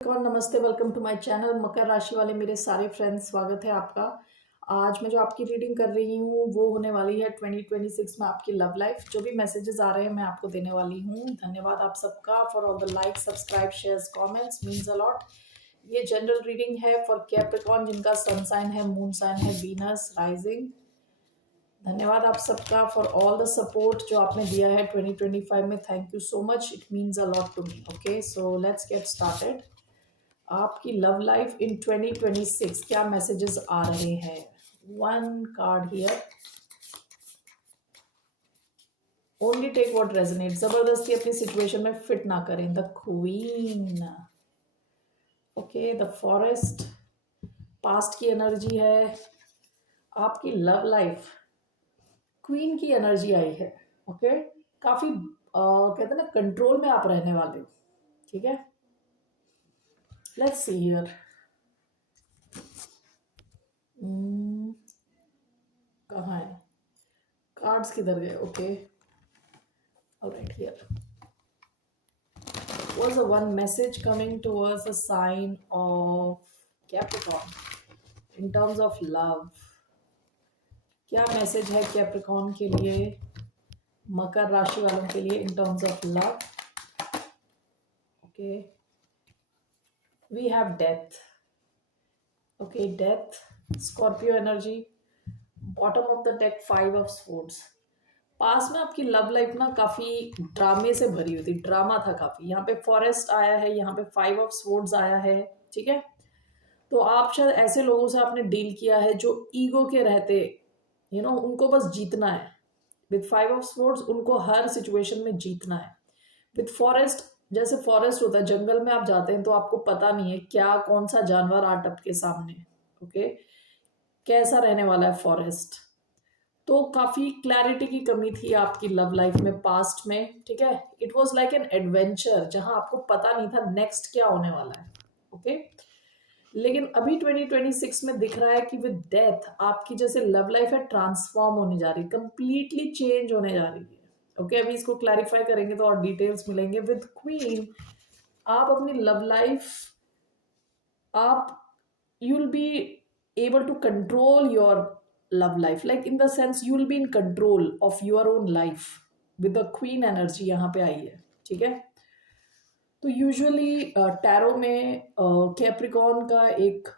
नमस्ते, welcome to my channel. मकर राशि वाले मेरे सारे फ्रेंड्स, स्वागत है आपका। आज मैं जो आपकी रीडिंग कर रही हूँ वो होने वाली है 2026 में आपकी लव लाइफ। जो भी मैसेजेस आ रहे हैं मैं आपको देने वाली हूँ। धन्यवाद आप सबका for all the like, subscribe, shares, comments, means a lot. ये जनरल रीडिंग है फॉर कैप्रिकॉर्न जिनका सन साइन है, मून साइन है, वीनस, राइजिंग। धन्यवाद आप सबका फॉर ऑल द सपोर्ट जो आपने दिया है 2025 में। Thank you so much, it means a lot to me. Okay, so let's get started. आपकी लव लाइफ इन 2026 क्या मैसेजेस आ रहे हैं। One card here, only take what resonate. जबरदस्ती अपनी सिचुएशन में फिट ना करें। The queen, okay, the forest, past की एनर्जी है। आपकी लव लाइफ क्वीन की एनर्जी आई है। ओके, काफी कहते हैं ना, कंट्रोल में आप रहने वाले हो। ठीक है, लेट्स सी हियर। कहाँ है कार्ड्स, किधर गए? Okay, alright, here was the one message coming towards the sign of Capricorn in terms of love. क्या मैसेज है कैप्रिकॉर्न के लिए, मकर राशि वालों के लिए in terms of love? Okay, we have death. Okay, death, Scorpio energy, bottom of the deck, 5 of swords. पास में आपकी लव लाइफ ना काफी ड्रामे से भरी हुई थी, ड्रामा था काफी। यहाँ पे फॉरेस्ट आया है, यहाँ पे 5 ऑफ स्वॉर्ड्स आया है। ठीक है, तो आप शायद ऐसे लोगों से आपने डील किया है जो ईगो के रहते, उनको बस जीतना है। विथ 5 ऑफ स्वॉर्ड्स उनको हर सिचुएशन में जीतना है। विथ फॉरेस्ट, जैसे फॉरेस्ट होता है, जंगल में आप जाते हैं तो आपको पता नहीं है क्या कौन सा जानवर आ टपके सामने। ओके, कैसा रहने वाला है फॉरेस्ट। तो काफी क्लैरिटी की कमी थी आपकी लव लाइफ में पास्ट में। ठीक है, it was like an adventure जहां आपको पता नहीं था नेक्स्ट क्या होने वाला है। ओके, लेकिन अभी 2026 में दिख रहा है कि विद डेथ आपकी जैसे लव लाइफ है ट्रांसफॉर्म होने जा रही है, कंप्लीटली चेंज होने जा रही है। ओके, अभी इसको क्लैरिफाई करेंगे तो और डिटेल्स मिलेंगे। विद क्वीन आप अपनी लव लाइफ, आप you will be able to control your love life, like in the sense you will be in control of your own life. With the queen energy यहाँ पे आई है। ठीक है, तो यूजुअली टैरो में कैप्रिकॉर्न का एक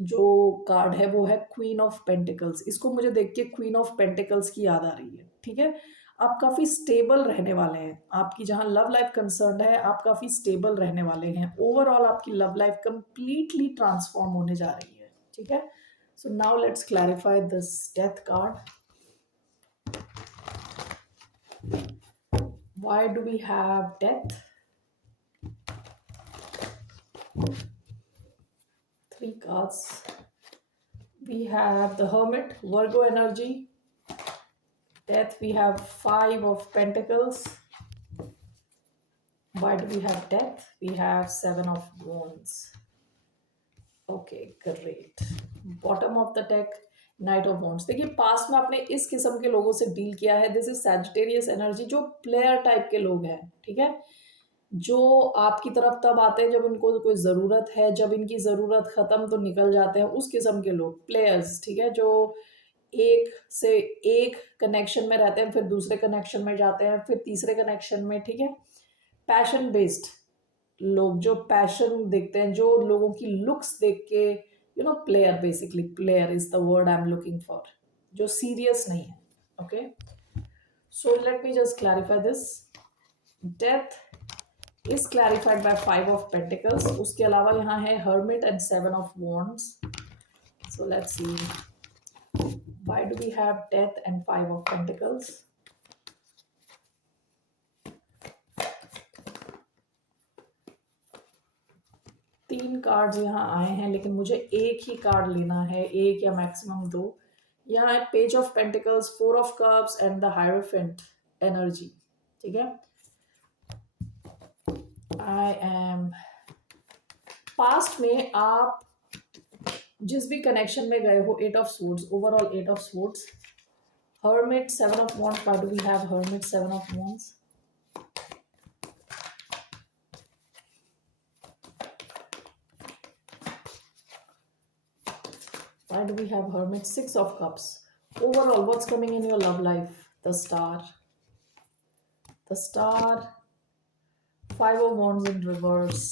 जो कार्ड है वो है क्वीन ऑफ पेंटिकल्स। इसको मुझे देख के क्वीन ऑफ पेंटिकल्स की याद आ रही है। ठीक है, आप काफी स्टेबल रहने वाले हैं। आपकी जहां लव लाइफ कंसर्न है आप काफी स्टेबल रहने वाले हैं। ओवरऑल आपकी लव लाइफ कंप्लीटली ट्रांसफॉर्म होने जा रही है। ठीक है, so now let's clarify this death card. Why do we have death? 3 cards. We have the Hermit, Virgo energy. Death, we have 5 of Pentacles. Why do we have death? We have 7 of Wands. Okay, great. Bottom of the deck, Knight of Wands. देखिए, past में आपने इस किस्म के लोगों से deal किया है। दिस इज सैजिटेरियस एनर्जी, जो प्लेयर टाइप के लोग हैं। ठीक है, जो आपकी तरफ तब आते हैं जब इनको कोई ज़रूरत है, जब इनकी ज़रूरत ख़त्म तो निकल जाते हैं। उस किस्म के लोग, प्लेयर्स। ठीक है, जो एक से एक कनेक्शन में रहते हैं, फिर दूसरे कनेक्शन में जाते हैं, फिर तीसरे कनेक्शन में। ठीक है, पैशन बेस्ड लोग, जो पैशन देखते हैं, जो लोगों की लुक्स देख के, player, basically player is the word I am looking for, जो सीरियस नहीं है। Okay, so let me just clarify this. Death is clarified by 5 of Pentacles. उसके अलावा यहाँ है Hermit and 7 of Wands. So let's see, why do we have Death and 5 of Pentacles? तीन cards यहाँ आए हैं, लेकिन मुझे एक ही कार्ड लेना है, एक या मैक्सिमम 2। यहाँ है Page of Pentacles, 4 of Cups and the Hierophant energy. ठीक है, आई एम पास्ट में आप जिस भी कनेक्शन में गए हो, 8 of Swords, overall 8 of Swords, Hermit, 7 of Wands. Why do we have Hermit, 7 of Wands? Why do we have Hermit? Six of Cups. Overall, what's coming in your love life? The Star. The Star. Five of Wands in reverse.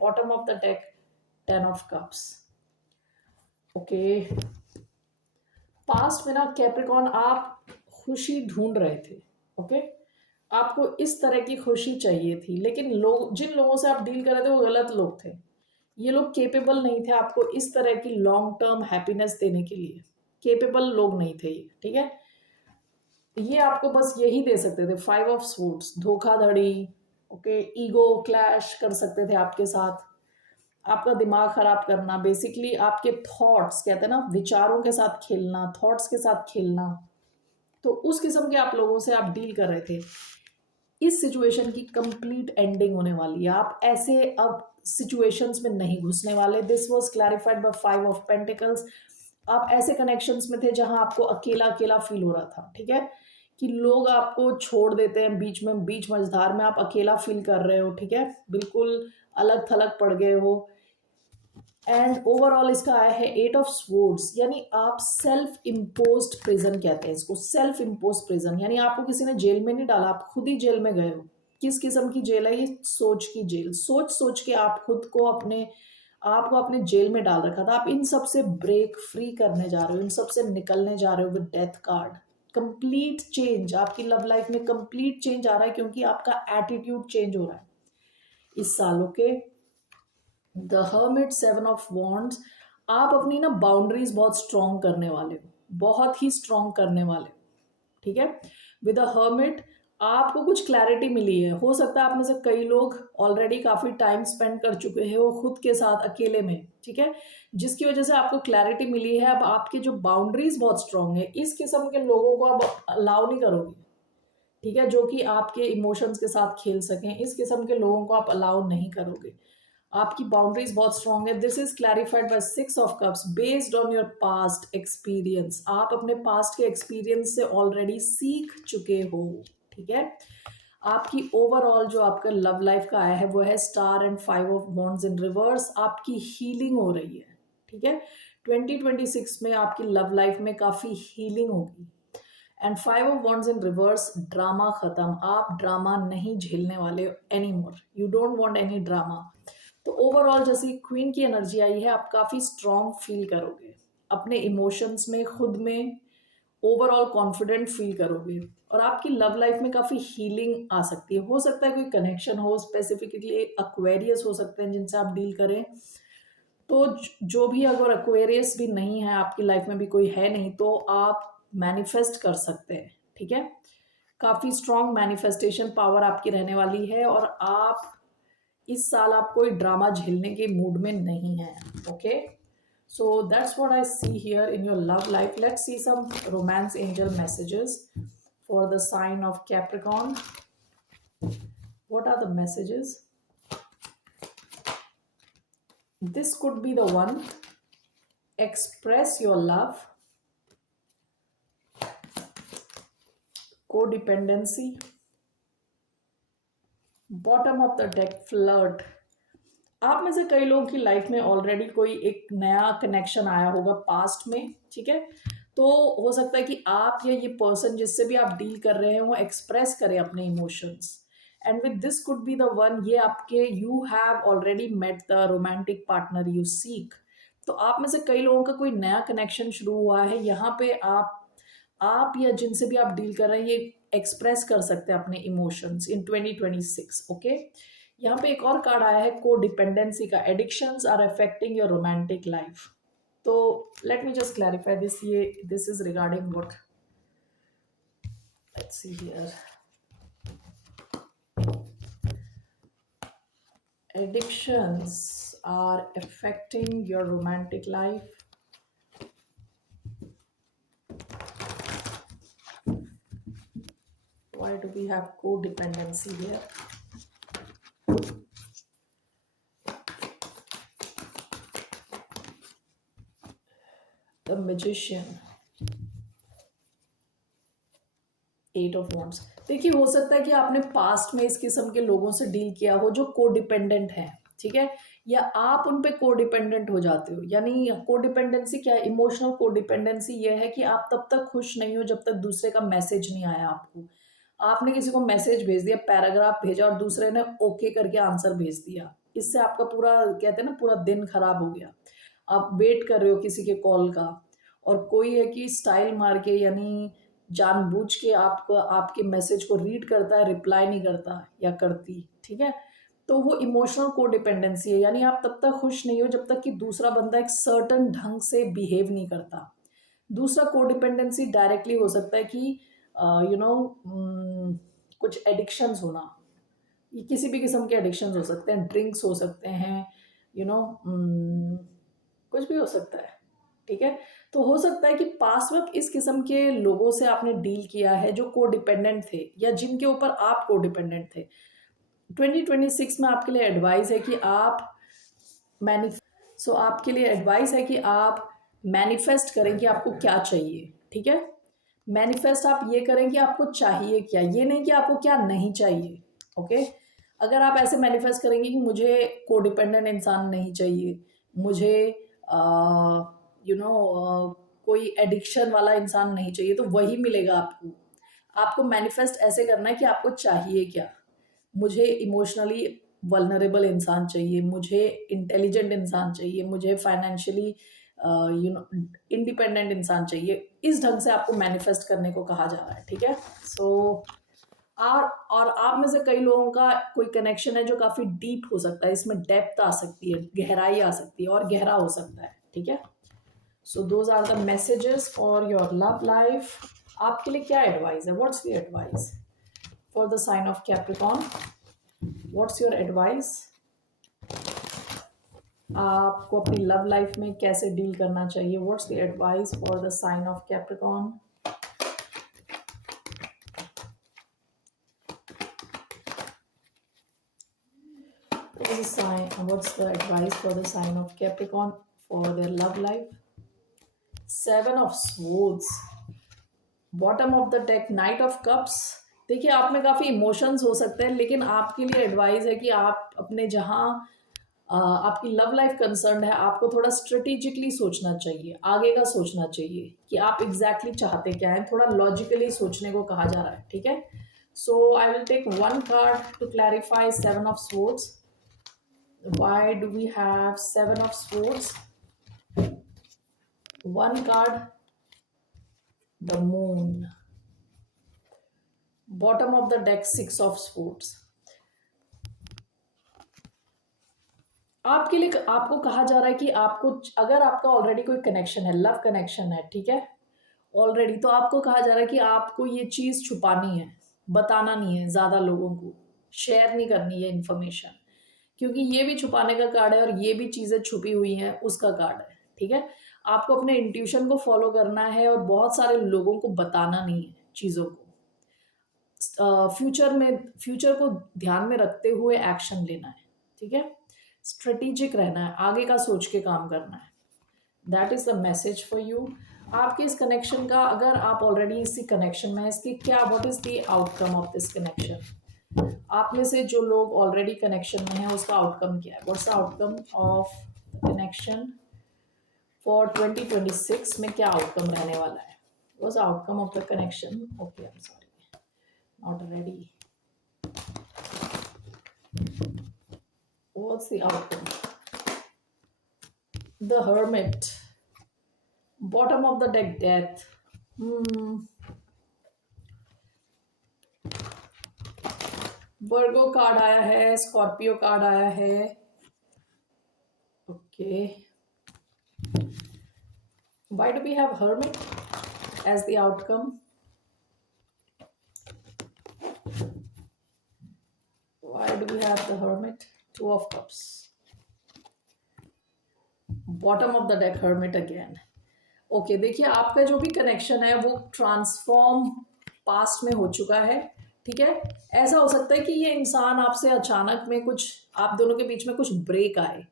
Bottom of the deck, Ten of Cups. Okay. Past में ना Capricorn आप खुशी ढूंढ रहे थे. Okay. आपको इस तरह की खुशी चाहिए थी, लेकिन लोग, जिन लोगों से आप डील कर रहे थे वो गलत लोग थे. ये लोग केपेबल नहीं थे आपको इस तरह की लॉन्ग टर्म हैप्पीनेस देने के लिए. केपेबल लोग नहीं थे ये. ठीक है. ये आपको बस यही दे सकते थे. फाइव ऑफ स्वॉर्ड्स, धोखाधड़ी. ओके. ईगो क्लैश कर सकते थे आपके साथ. आपका दिमाग खराब करना, बेसिकली आपके थॉट्स, कहते हैं ना, विचारों के साथ खेलना, थॉट्स के साथ खेलना. तो उस किस्म के आप लोगों से आप डील कर रहे थे. इस सिचुएशन की कंप्लीट एंडिंग होने वाली है. आप ऐसे अब सिचुएशंस में नहीं घुसने वाले. This was clarified by five of pentacles. आप ऐसे कनेक्शंस में थे जहां आपको अकेला अकेला फील हो रहा था. ठीक है. कि लोग आपको छोड़ देते हैं बीच में, बीच मझधार में आप अकेला फील कर रहे हो. ठीक है. बिल्कुल अलग थलग पड़ गए हो. एंड ओवरऑल इसका आया है एट ऑफ स्वॉर्ड्स, यानी आप सेल्फ इम्पोज्ड प्रिजन कहते हैं इसको. सेल्फ इम्पोज्ड प्रिजन यानी आपको किसी ने जेल में नहीं डाला, आप खुद ही जेल में गए हो. किस किस्म की जेल है ये? सोच की जेल. सोच सोच के आप खुद को अपने जेल में डाल रखा था. आप इन सब से ब्रेक फ्री करने जा रहे हो, इन सब से निकलने जा रहे हो with death card. Complete change आपकी लव लाइफ में, कंप्लीट चेंज आ रहा है क्योंकि आपका एटीट्यूड चेंज हो रहा है इस साल. Okay. The hermit, seven of wands. आप अपनी ना बाउंड्रीज बहुत स्ट्रॉन्ग करने वाले हो, बहुत ही स्ट्रॉन्ग करने वाले हो. ठीक है. विद द हर्मिट आपको कुछ क्लैरिटी मिली है. हो सकता है आप में से कई लोग ऑलरेडी काफी टाइम स्पेंड कर चुके हैं वो खुद के साथ अकेले में. ठीक है. जिसकी वजह से आपको क्लैरिटी मिली है. अब आपके जो बाउंड्रीज बहुत स्ट्रॉन्ग है, इस किस्म के लोगों को आप अलाउ नहीं करोगे. ठीक है. जो कि आपके इमोशंस के साथ खेल सकें, इस किस्म के लोगों को आप अलाउ नहीं करोगे. आपकी बाउंड्रीज बहुत स्ट्रांग है. This is clarified by six of cups. Based on your past experience, आप अपने पास्ट के एक्सपीरियंस से ऑलरेडी सीख चुके हो. ठीक है. आपकी ओवरऑल जो आपका लव लाइफ का आया है वो है star and five of wands in reverse. आपकी हीलिंग हो रही है. ठीक है. 2026 में आपकी लव लाइफ में काफी हीलिंग होगी. And five of wands in reverse, drama खत्म. आप ड्रामा नहीं झेलने वाले any more. You don't want any drama. तो ओवरऑल जैसी क्वीन की एनर्जी आई है, आप काफी स्ट्रांग फील करोगे अपने इमोशंस में, खुद में. ओवरऑल कॉन्फिडेंट फील करोगे और आपकी लव लाइफ में काफी हीलिंग आ सकती है. हो सकता है कोई कनेक्शन हो, स्पेसिफिकली एक्वेरियस हो सकते हैं जिनसे आप डील करें. तो जो भी, अगर एक्वेरियस भी नहीं है आपकी लाइफ में, भी कोई है नहीं, तो आप मैनिफेस्ट कर सकते हैं. ठीक है. काफी स्ट्रांग मैनिफेस्टेशन पावर आपकी रहने वाली है और आप इस साल आप कोई ड्रामा झेलने के मूड में नहीं है. Okay. So that's what I see here in your love life. Let's see some romance angel messages for the sign of Capricorn. What are the messages? This could be the one. Express your love. Codependency. Bottom of the deck, flirt. आप में से कई लोगों की life में already कोई एक नया कनेक्शन आया होगा पास्ट में. ठीक है. तो हो सकता है कि आप या ये पर्सन जिससे भी आप डील कर रहे हो एक्सप्रेस करें अपने emotions. And with this could be the one, ये आपके, you have already met the romantic partner you seek. तो आप में से कई लोगों का कोई नया कनेक्शन शुरू हुआ है. यहाँ पे आप या जिनसे भी आप डील कर रहे हैं ये एक्सप्रेस कर सकते हैं अपने इमोशंस इन 2026. ओके. यहाँ पे एक और कार्ड आया है को डिपेंडेंसी का. Addictions are affecting your romantic life. तो let me just clarify this. ये this is regarding what, let's see here. Addictions are affecting your romantic life. Why do we have codependency here? The Magician. Eight of wands. देखिए, हो सकता है कि आपने past में इस किस्म के लोगों से डील किया हो जो कोडिपेंडेंट हैं. ठीक है. या आप उन पे कोडिपेंडेंट हो जाते हो। यानी कोडिपेंडेंसी क्या है? इमोशनल कोडिपेंडेंसी ये है कि आप तब तक खुश नहीं हो जब तक दूसरे का मैसेज नहीं आया आपको। आपने किसी को मैसेज भेज दिया, पैराग्राफ भेजा और दूसरे ने ओके करके आंसर भेज दिया, इससे आपका पूरा, कहते हैं ना, पूरा दिन खराब हो गया। आप वेट कर रहे हो किसी के कॉल का, और कोई है कि स्टाइल मार के, यानी जानबूझ के आपको, आपके मैसेज को रीड करता है, रिप्लाई नहीं करता या करती, ठीक है? तो वो इमोशनल कोडिपेंडेंसी है। यानी आप तब तक खुश नहीं हो जब तक कि दूसरा बंदा एक सर्टन ढंग से बिहेव नहीं करता। दूसरा कोडिपेंडेंसी डायरेक्टली हो सकता है कि यू नो कुछ एडिक्शंस होना। ये किसी भी किस्म के एडिक्शंस हो सकते हैं, ड्रिंक्स हो सकते हैं, यू नो कुछ भी हो सकता है, ठीक है? तो हो सकता है कि पास में इस किस्म के लोगों से आपने डील किया है जो कोडिपेंडेंट थे या जिनके ऊपर आप कोडिपेंडेंट थे। 2026 में आपके लिए एडवाइस है कि आप मैनिफ सो आपके लिए एडवाइस है कि आप मैनिफेस्ट करें कि आपको क्या चाहिए, ठीक है? मैनिफेस्ट आप ये करें कि आपको चाहिए क्या, ये नहीं कि आपको क्या नहीं चाहिए, ओके? अगर आप ऐसे मैनिफेस्ट करेंगे कि मुझे कोडिपेंडेंट इंसान नहीं चाहिए, मुझे कोई एडिक्शन वाला इंसान नहीं चाहिए, तो वही मिलेगा आपको। आपको मैनिफेस्ट ऐसे करना है कि आपको चाहिए क्या। मुझे इमोशनली वल्नरेबल इंसान चाहिए, मुझे इंटेलिजेंट इंसान चाहिए, मुझे फाइनेंशियली इंडिपेंडेंट इंसान चाहिए। इस ढंग से आपको मैनिफेस्ट करने को कहा जा रहा है, ठीक है? सो और आप में से कई लोगों का कोई कनेक्शन है जो काफी डीप हो सकता है, इसमें डेप्थ आ सकती है, गहराई आ सकती है और गहरा हो सकता है, ठीक है? So those are the messages for your love life. आपके लिए क्या एडवाइस है? What's the advice for the sign of Capricorn? What's your advice? आपको अपनी लव लाइफ में कैसे डील करना चाहिए? What's the advice for the sign of Capricorn? What's the advice for the sign of Capricorn for their love life? Seven of Swords, bottom of the deck night of cups. देखिए, आप में काफ़ी emotions हो सकते हैं, लेकिन आपके लिए एडवाइस है कि आप अपने जहाँ आपकी लव लाइफ कंसर्न है, आपको थोड़ा स्ट्रेटेजिकली सोचना चाहिए, आगे का सोचना चाहिए कि आप एग्जैक्टली चाहते क्या हैं। थोड़ा लॉजिकली सोचने को कहा जा रहा है, ठीक है? So I will take one card to clarify seven of swords. Why do we have seven of swords? One card, the moon. Bottom of the deck, six of swords. आपके लिए आपको कहा जा रहा है कि आपको, अगर आपका ऑलरेडी कोई कनेक्शन है, लव कनेक्शन है, ठीक है, ऑलरेडी, तो आपको कहा जा रहा है कि आपको ये चीज छुपानी है, बताना नहीं है, ज्यादा लोगों को शेयर नहीं करनी है इन्फॉर्मेशन, क्योंकि ये भी छुपाने का कार्ड है और ये भी चीजें छुपी हुई हैं उसका कार्ड है, ठीक है? आपको अपने इंट्यूशन को फॉलो करना है और बहुत सारे लोगों को बताना नहीं है चीजों को। फ्यूचर को ध्यान में रखते हुए एक्शन लेना है, ठीक है? स्ट्रेटेजिक रहना है, आगे का सोच के काम करना है। That is the message for you. आपके इस कनेक्शन का, अगर आप ऑलरेडी इसी कनेक्शन में है, इसकी क्या, what is the outcome of this connection? आप में से जो लोग ऑलरेडी कनेक्शन में हैं, उसका आउटकम क्या है? What's the outcome of connection for 2026 में? क्या आउटकम रहने वाला है? What's the outcome of the connection? Okay, I am sorry, not ready. What's the outcome? The Hermit. Bottom of the deck, Death. Virgo card आया है, Scorpio card आया है, okay. Why do we have Hermit as the outcome? Why do we have the Hermit? Two of Cups. Bottom of the deck, Hermit again. Okay, देखिए, आपका जो भी connection है वो ट्रांसफॉर्म पास्ट में हो चुका है, ठीक है? ऐसा हो सकता है कि ये इंसान आपसे अचानक में कुछ, आप दोनों के बीच में कुछ ब्रेक आए,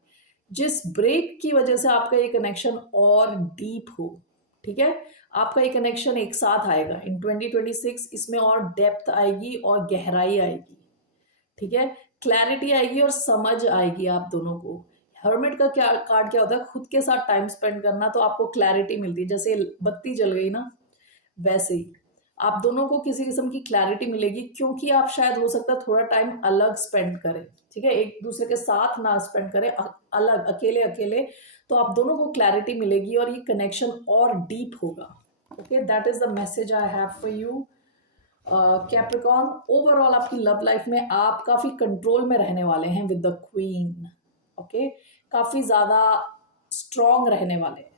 जिस ब्रेक की वजह से आपका ये कनेक्शन और डीप हो, ठीक है? आपका ये कनेक्शन एक साथ आएगा इन 2026, इसमें और डेप्थ आएगी और गहराई आएगी, ठीक है? क्लैरिटी आएगी और समझ आएगी आप दोनों को हर्मिट का क्या कार्ड क्या होता है, खुद के साथ टाइम स्पेंड करना, तो आपको क्लैरिटी मिलती है, जैसे बत्ती जल गई ना वैसे ही आप दोनों को किसी किस्म की क्लैरिटी मिलेगी, क्योंकि आप शायद हो सकता है थोड़ा टाइम अलग स्पेंड करें, ठीक है, एक दूसरे के साथ ना स्पेंड करें, अलग अकेले अकेले, तो आप दोनों को क्लैरिटी मिलेगी और ये कनेक्शन और डीप होगा। Okay, that is the message I have for you Capricorn. Overall आपकी लव लाइफ में आप काफी कंट्रोल में रहने वाले हैं विद द क्वीन। ओके, काफी ज्यादा स्ट्रॉन्ग रहने वाले हैं।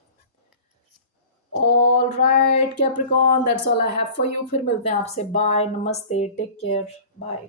All right Capricorn, that's all I have for you. फिर मिलते हैं आपसे, बाय, नमस्ते, टेक केयर, बाय।